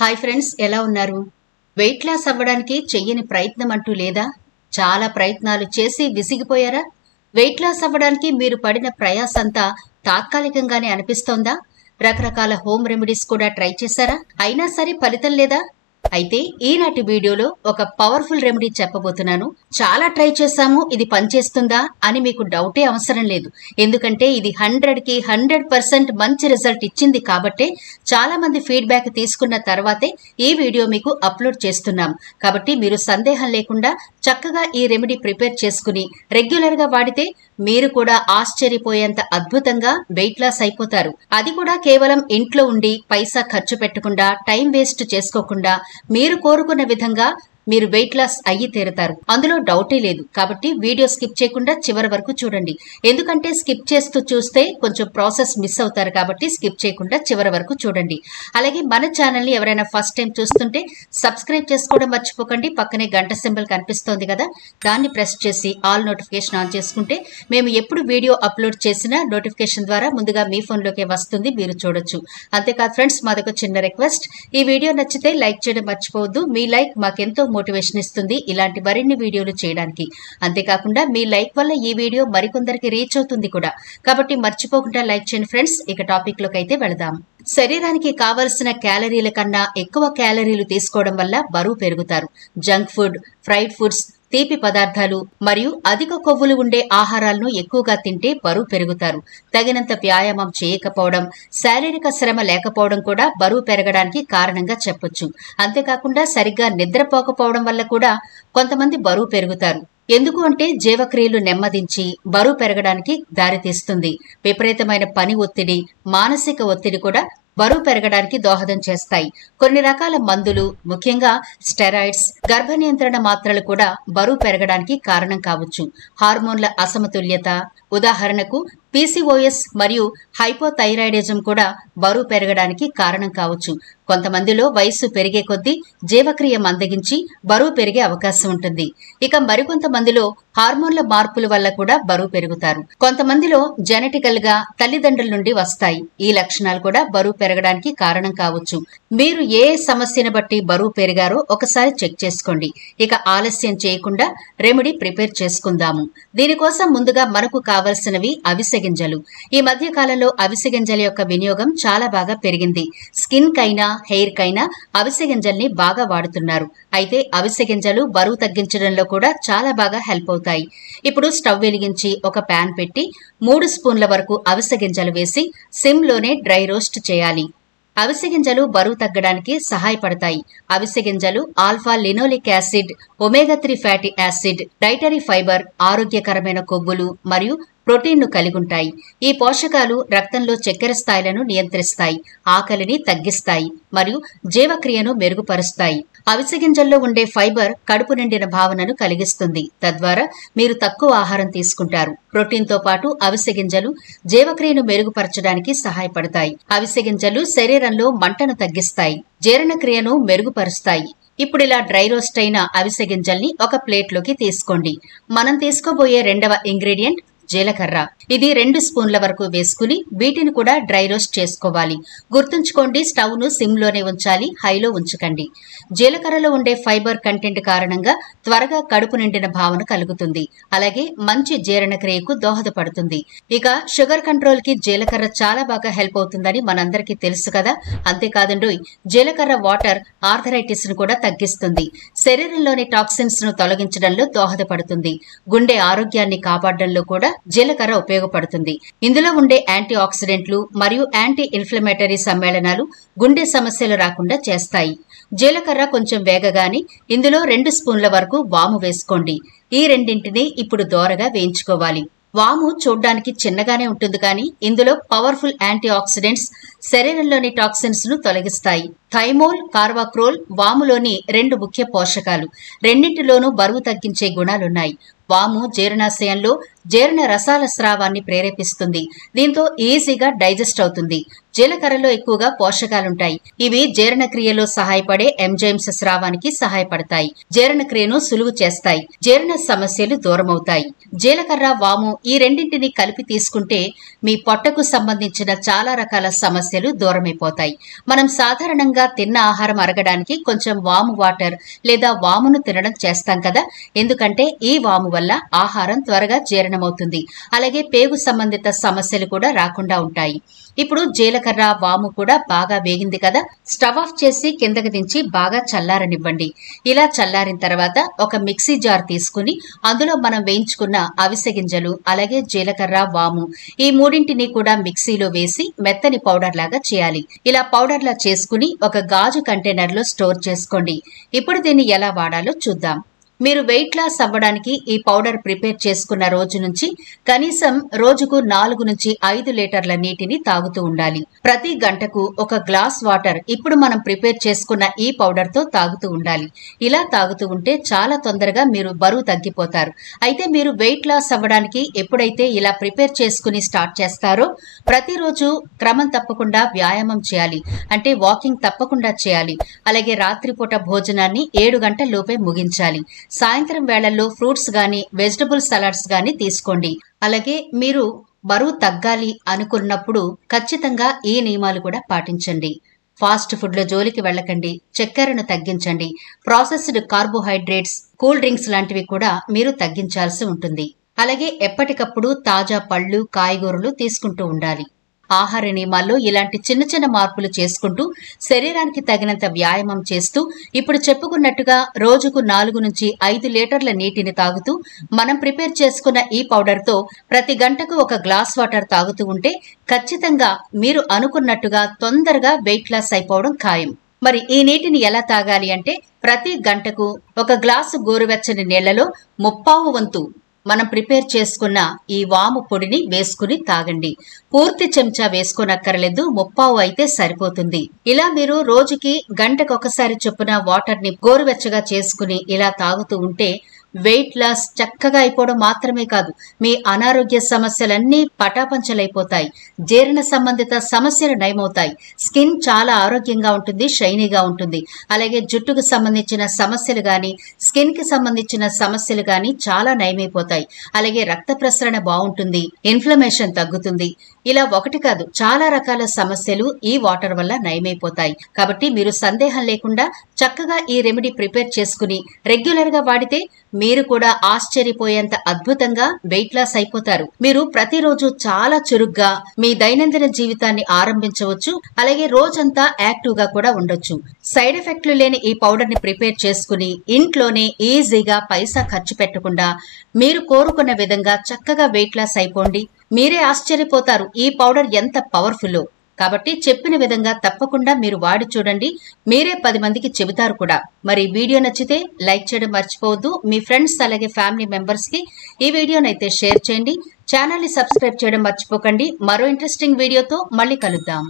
Hi friends, ఎలా ఉన్నారు? Weight loss అవ్వడానికి చెయ్యని ప్రయత్నం అంటూ లేదా? చాలా ప్రయత్నాలు చేసి విసిగిపోయారా? వెయిట్ లాస్ అవ్వడానికి మీరు పడిన ప్రయాసంతా తాత్కాలికంగానే అనిపిస్తోందా? రకరకాల హోమ్ రెమెడీస్ కూడా ట్రై చేశారా? అయినా సరే ఫలితం లేదా? అయితే ఈనాటి వీడియోలో ఒక పవర్ఫుల్ రెమెడీ చెప్పబోతున్నాను. చాలా ట్రై చేశాము, ఇది పనిచేస్తుందా అని మీకు డౌటే అవసరం లేదు. ఎందుకంటే ఇది 100కి 100% మంచి రిజల్ట్ ఇచ్చింది కాబట్టే చాలా మంది ఫీడ్బ్యాక్ తీసుకున్న తర్వాతే ఈ వీడియో మీకు అప్లోడ్ చేస్తున్నాం. కాబట్టి మీరు సందేహం లేకుండా చక్కగా ఈ రెమెడీ ప్రిపేర్ చేసుకుని రెగ్యులర్ గా వాడితే మీరు కూడా ఆశ్చర్యపోయేంత అద్భుతంగా వెయిట్ లాస్ అయిపోతారు. అది కూడా కేవలం ఇంట్లో ఉండి పైసా ఖర్చు పెట్టకుండా, టైం వేస్ట్ చేసుకోకుండా మీరు కోరుకున్న విధంగా మీరు వెయిట్ లాస్ అయ్యి తీరుతారు. అందులో డౌటే లేదు. కాబట్టి వీడియో స్కిప్ చేయకుండా చివరి వరకు చూడండి. ఎందుకంటే స్కిప్ చేస్తూ చూస్తే కొంచెం ప్రాసెస్ మిస్ అవుతారు. కాబట్టి స్కిప్ చేయకుండా చివరి వరకు చూడండి. అలాగే మన ఛానల్ ని ఎవరైనా ఫస్ట్ టైం చూస్తుంటే సబ్స్క్రైబ్ చేసుకోవడం మర్చిపోకండి. పక్కనే గంట సింబల్ కనిపిస్తోంది కదా, దాన్ని ప్రెస్ చేసి ఆల్ నోటిఫికేషన్ ఆన్ చేసుకుంటే మేము ఎప్పుడు వీడియో అప్లోడ్ చేసినా నోటిఫికేషన్ ద్వారా ముందుగా మీ ఫోన్లోకే వస్తుంది, మీరు చూడొచ్చు. అంతేకాదు ఫ్రెండ్స్, మాదొక చిన్న రిక్వెస్ట్, ఈ వీడియో నచ్చితే లైక్ చేయడం మర్చిపోవద్దు. మీ లైక్ మాకెంతో మోటివేషన్ ఇస్తుంది ఇలాంటి మరిన్ని వీడియోలు చేయడానికి. అంతేకాకుండా మీ లైక్ వల్ల ఈ వీడియో మరికొందరికి రీచ్ అవుతుంది కూడా. కాబట్టి మర్చిపోకుండా లైక్ చేయండి ఫ్రెండ్స్. ఇక టాపిక్ లోకి అయితే వెళదాం. శరీరానికి కావలసిన క్యాలరీల కన్నా ఎక్కువ క్యాలరీలు తీసుకోవడం వల్ల బరువు పెరుగుతారు. జంక్ ఫుడ్, ఫ్రైడ్ ఫుడ్స్, తీపి పదార్థాలు మరియు అధిక కొవ్వులు ఉండే ఆహారాలను ఎక్కువగా తింటే బరువు పెరుగుతారు. తగినంత వ్యాయామం చేయకపోవడం, శారీరక శ్రమ లేకపోవడం కూడా బరువు పెరగడానికి కారణంగా చెప్పొచ్చు. అంతేకాకుండా సరిగ్గా నిద్రపోకపోవడం వల్ల కూడా కొంతమంది బరువు పెరుగుతారు. ఎందుకు అంటే జీవక్రియలు నెమ్మదించి బరువు పెరగడానికి దారితీస్తుంది. విపరీతమైన పని ఒత్తిడి, మానసిక ఒత్తిడి కూడా బరువు పెరగడానికి దోహదం చేస్తాయి. కొన్ని రకాల మందులు, ముఖ్యంగా స్టెరాయిడ్స్, గర్భ నియంత్రణ మాత్రలు కూడా బరువు పెరగడానికి కారణం కావచ్చు. హార్మోన్ల అసమతుల్యత, ఉదాహరణకు PCOS మరియు హైపోథైరాయిడిజం కూడా బరువు పెరగడానికి కారణం కావచ్చు. కొంతమందిలో వయస్సు పెరిగే కొద్దీ జీవక్రియ మందగించి బరువు పెరిగే అవకాశం ఉంటుంది. ఇక మరికొంతమందిలో హార్మోన్ల మార్పుల వల్ల కూడా బరువు పెరుగుతారు. కొంతమందిలో జెనెటికల్ గా తల్లిదండ్రుల నుండి వస్తాయి. ఈ లక్షణాలు కూడా బరువు పెరగడానికి కారణం కావచ్చు. మీరు ఏ సమస్యను బట్టి బరువు పెరిగారో ఒకసారి చెక్ చేసుకోండి. ఇక ఆలస్యం చేయకుండా రెమెడీ ప్రిపేర్ చేసుకుందాము. దీనికోసం ముందుగా మనకు కావలసినవి అవిసె గింజలు. ఈ మధ్య కాలంలో అవిసె గింజల యొక్క వినియోగం చాలా బాగా పెరిగింది. స్కిన్ కైనా, హెయిర్ కైనా అవిసె గింజల్ని బాగా వాడుతున్నారు. అయితే అవిసె గింజలు బరువు తగ్గించడంలో కూడా చాలా బాగా హెల్ప్ అవుతాయి. ఇప్పుడు స్టవ్ వెలిగించి ఒక ప్యాన్ పెట్టి 3 స్పూన్ల వరకు అవిసె గింజలు వేసి సిమ్ లోనే డ్రై రోస్ట్ చేయాలి. అవిసె గింజలు బరువు తగ్గడానికి సహాయపడతాయి. అవిసె గింజలు alpha linoleic acid, omega 3 fatty acid, dietary fibre, ఆరోగ్యకరమైన కొవ్వులు మరియు ప్రోటీన్ను కలిగి ఉంటాయి. ఈ పోషకాలు రక్తంలో చక్కెర స్థాయిలను నియంత్రిస్తాయి, ఆకలిని తగ్గిస్తాయి మరియు జీవక్రియను మెరుగుపరుస్తాయి. అవిసె గింజల్లో ఉండే ఫైబర్ కడుపు నిండిన భావనను కలిగిస్తుంది. తద్వారా మీరు తక్కువ ఆహారం తీసుకుంటారు. ప్రోటీన్తో పాటు అవిసె గింజలు జీవక్రియను మెరుగుపరచడానికి సహాయపడతాయి. అవిసె గింజలు శరీరంలో మంటను తగ్గిస్తాయి, జీర్ణక్రియను మెరుగుపరుస్తాయి. ఇప్పుడు ఇలా డ్రై రోస్ట్ అయిన అవిసె గింజల్ని ఒక ప్లేట్లోకి తీసుకోండి. మనం తీసుకోబోయే రెండవ ఇంగ్రీడియంట్ జీలకర్ర. ఇది 2 స్పూన్ల వరకు వేసుకుని వీటిని కూడా డ్రై రోస్ట్ చేసుకోవాలి. గుర్తుంచుకోండి, స్టవ్ ను సిమ్ లోనే ఉంచాలి, హైలో ఉంచకండి. జీలకర్రలో ఉండే ఫైబర్ కంటెంట్ కారణంగా త్వరగా కడుపు నిండిన భావన కలుగుతుంది. అలాగే మంచి జీర్ణక్రియకు దోహదపడుతుంది. ఇక షుగర్ కంట్రోల్ కి జీలకర్ర చాలా బాగా హెల్ప్ అవుతుందని మనందరికీ తెలుసు కదా. అంతేకాదండి, జీలకర్ర వాటర్ ఆర్థరైటిస్ ను కూడా తగ్గిస్తుంది. శరీరంలోని టాక్సిన్స్ ను తొలగించడంలో దోహదపడుతుంది. గుండె ఆరోగ్యాన్ని కాపాడడంలో కూడా జీలకర్ర ఉపయోగపడుతుంది. ఇందులో ఉండే యాంటీ ఆక్సిడెంట్లు మరియు యాంటీ ఇన్ఫ్లమేటరీ సమ్మేళనాలు గుండె సమస్యలు రాకుండా చేస్తాయి. జీలకర్ర కొంచెం వేగగానే ఇందులో 2 స్పూన్ల వరకు వాము వేసుకోండి. ఈ రెండింటిని ఇప్పుడు దోరగా వేయించుకోవాలి. వాము చూడ్డానికి చిన్నగానే ఉంటుంది, కానీ ఇందులో పవర్ఫుల్ యాంటీ ఆక్సిడెంట్స్ శరీరంలోని టాక్సిన్స్ ను తొలగిస్తాయి. థైమోల్, కార్వాక్రోల్ వాములోని 2 ముఖ్య పోషకాలు. రెండింటిలోనూ బరువు తగ్గించే గుణాలున్నాయి. వాము జీర్ణాశయంలో జీర్ణ రసాల స్రావాన్ని ప్రేరేపిస్తుంది. దీంతో ఈజీగా డైజెస్ట్ అవుతుంది. జీలకర్రలో ఎక్కువగా పోషకాలుంటాయి. ఇవి జీర్ణక్రియలో సహాయపడే ఎంజైమ్స్ స్రావానికి సహాయపడతాయి. జీర్ణక్రియను సులువు చేస్తాయి. జీర్ణ సమస్యలు దూరమవుతాయి. జీలకర్ర, వాము ఈ రెండింటిని కలిపి తీసుకుంటే మీ పొట్టకు సంబంధించిన చాలా రకాల సమస్యలు దూరమైపోతాయి. మనం సాధారణంగా తిన్న ఆహారం అరగడానికి కొంచెం వాము వాటర్ లేదా వామును తినడం చేస్తాం కదా. ఎందుకంటే ఈ వాము వల్ల ఆహారం త్వరగా జీర్ణమవుతుంది. అలాగే పేగు సంబంధిత సమస్యలు కూడా రాకుండా ఉంటాయి. ఇప్పుడు జీలకర్ర, వాము కూడా బాగా వేగింది కదా. స్టవ్ ఆఫ్ చేసి కిందకి దించి బాగా చల్లారనివ్వండి. ఇలా చల్లారిన తర్వాత ఒక మిక్సీ జార్ తీసుకుని అందులో మనం వేయించుకున్న అవిసె గింజలు, అలాగే జీలకర్ర, వాము ఈ మూడింటిని కూడా మిక్సీలో వేసి మెత్తని పౌడర్ లాగా చేయాలి. ఇలా పౌడర్లా చేసుకుని ఒక గాజు కంటైనర్ లో స్టోర్ చేసుకోండి. ఇప్పుడు దీన్ని ఎలా వాడాలో చూద్దాం. మీరు వెయిట్ లాస్ అవ్వడానికి ఈ పౌడర్ ప్రిపేర్ చేసుకున్న రోజు నుంచి కనీసం రోజుకు 4 నుంచి 5 లీటర్ల నీటిని తాగుతూ ఉండాలి. ప్రతి గంటకు ఒక గ్లాస్ వాటర్ ఇప్పుడు మనం ప్రిపేర్ చేసుకున్న ఈ పౌడర్ తో తాగుతూ ఉండాలి. ఇలా తాగుతూ ఉంటే చాలా తొందరగా మీరు బరువు తగ్గిపోతారు. అయితే మీరు వెయిట్ లాస్ అవ్వడానికి ఎప్పుడైతే ఇలా ప్రిపేర్ చేసుకుని స్టార్ట్ చేస్తారో ప్రతిరోజు క్రమం తప్పకుండా వ్యాయామం చేయాలి. అంటే వాకింగ్ తప్పకుండా చేయాలి. అలాగే రాత్రిపూట భోజనాన్ని 7 గంటల లోపే ముగించాలి. సాయంత్రం వేళల్లో ఫ్రూట్స్ గాని, వెజిటబుల్ సలాడ్స్ గాని తీసుకోండి. అలాగే మీరు బరువు తగ్గాలి అనుకున్నప్పుడు ఖచ్చితంగా ఈ నియమాలు కూడా పాటించండి. ఫాస్ట్ ఫుడ్ల జోలికి వెళ్ళకండి. చక్కెరను తగ్గించండి. ప్రాసెస్డ్ కార్బోహైడ్రేట్స్, కూల్ డ్రింక్స్ లాంటివి కూడా మీరు తగ్గించాల్సి ఉంటుంది. అలాగే ఎప్పటికప్పుడు తాజా పళ్ళు, కాయగూరలు తీసుకుంటూ ఉండాలి. ఆహార నియమాల్లో ఇలాంటి చిన్న చిన్న మార్పులు చేసుకుంటూ శరీరానికి తగినంత వ్యాయామం చేస్తూ ఇప్పుడు చెప్పుకున్నట్టుగా రోజుకు 4 నుంచి 5 లీటర్ల నీటిని తాగుతూ మనం ప్రిపేర్ చేసుకున్న ఈ పౌడర్తో ప్రతి గంటకు ఒక గ్లాస్ వాటర్ తాగుతూ ఉంటే ఖచ్చితంగా మీరు అనుకున్నట్టుగా తొందరగా వెయిట్ లాస్ అయిపోవడం ఖాయం. మరి ఈ నీటిని ఎలా తాగాలి అంటే ప్రతి గంటకు ఒక గ్లాసు గోరువెచ్చని నీళ్లలో 1/4 వంతు మనం ప్రిపేర్ చేసుకున్న ఈ వాము పొడిని వేసుకుని తాగండి. పూర్తి చెంచా వేసుకోనక్కర్లేదు, 1/4 అయితే సరిపోతుంది. ఇలా మీరు రోజుకి గంటకు ఒకసారి చొప్పున వాటర్ ని గోరువెచ్చగా చేసుకుని ఇలా తాగుతూ ఉంటే వెయిట్ లాస్ చక్కగా అయిపోవడం మాత్రమే కాదు, మీ అనారోగ్య సమస్యలన్నీ పటాపంచలైపోతాయి. జీర్ణ సంబంధిత సమస్యలు నయమవుతాయి. స్కిన్ చాలా ఆరోగ్యంగా ఉంటుంది, షైనీగా ఉంటుంది. అలాగే జుట్టుకు సంబంధించిన సమస్యలు గాని, స్కిన్ కి సంబంధించిన సమస్యలు గాని చాలా నయమైపోతాయి. అలాగే రక్త ప్రసరణ బాగుంటుంది, ఇన్ఫ్లమేషన్ తగ్గుతుంది. ఇలా ఒకటి కాదు, చాలా రకాల సమస్యలు ఈ వాటర్ వల్ల నయమైపోతాయి. కాబట్టి మీరు సందేహం లేకుండా చక్కగా ఈ రెమెడీ ప్రిపేర్ చేసుకుని రెగ్యులర్ గా వాడితే మీరు కూడా ఆశ్చర్యపోయేంత అద్భుతంగా వెయిట్ లాస్ అయిపోతారు. మీరు ప్రతిరోజు చాలా చురుగ్గా మీ దైనందిన జీవితాన్ని ఆరంభించవచ్చు. అలాగే రోజంతా యాక్టివ్ గా కూడా ఉండొచ్చు. సైడ్ ఎఫెక్ట్లు లేని ఈ పౌడర్ ని ప్రిపేర్ చేసుకుని ఇంట్లోనే ఈజీగా పైసా ఖర్చు పెట్టకుండా మీరు కోరుకున్న విధంగా చక్కగా వెయిట్ లాస్ అయిపోండి. మీరే ఆశ్చర్యపోతారు ఈ పౌడర్ ఎంత పవర్ఫుల్లో. కాబట్టి చెప్పిన విధంగా తప్పకుండా మీరు వాడి చూడండి. మీరే 10 మందికి చెబుతారు కూడా. మరి వీడియో నచ్చితే లైక్ చేయడం మర్చిపోవద్దు. మీ ఫ్రెండ్స్ అలాగే ఫ్యామిలీ మెంబర్స్ కి ఈ వీడియోనైతే షేర్ చేయండి. ఛానల్ ని సబ్స్క్రైబ్ చేయడం మర్చిపోకండి. మరో ఇంట్రెస్టింగ్ వీడియోతో మళ్ళీ కలుద్దాం.